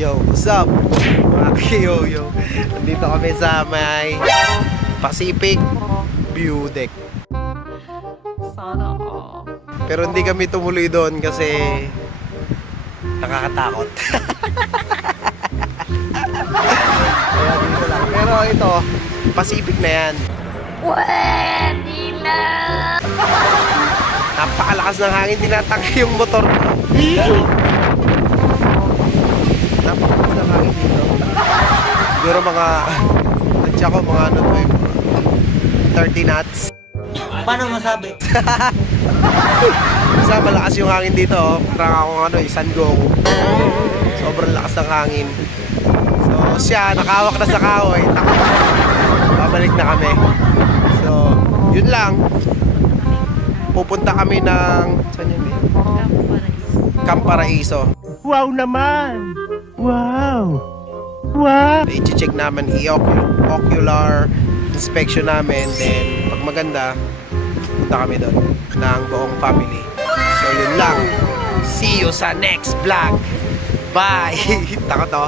Yo, what's up? Mga yo. Nandito kami sa may Pacific View Deck. Sana all. Pero hindi kami tumuloy doon kasi nakakatakot. Kaya dito lang. Pero ito, Pacific na yan. Pwede na! Napakalakas ng hangin, tinatangke yung motor ko. Napakalakas ng hangin dito. Siguro mga, tansya ko mga ano to 30 knots. Paano masabi? Basta malakas yung hangin dito, oh. Parang akong ano, San Goku. Sobrang lakas ng hangin. So siya, nakahawak na sa kahoy. Takot na. Babalik na kami. So, yun lang. Pupunta kami ng saan yun? Camp Paraiso. Wow naman! Wow! Wow! I-check namin, i-ocular inspection namin. Then, pag maganda, punta kami doon ng buong family. So, yun lang. See you sa next vlog. Bye! Takot to.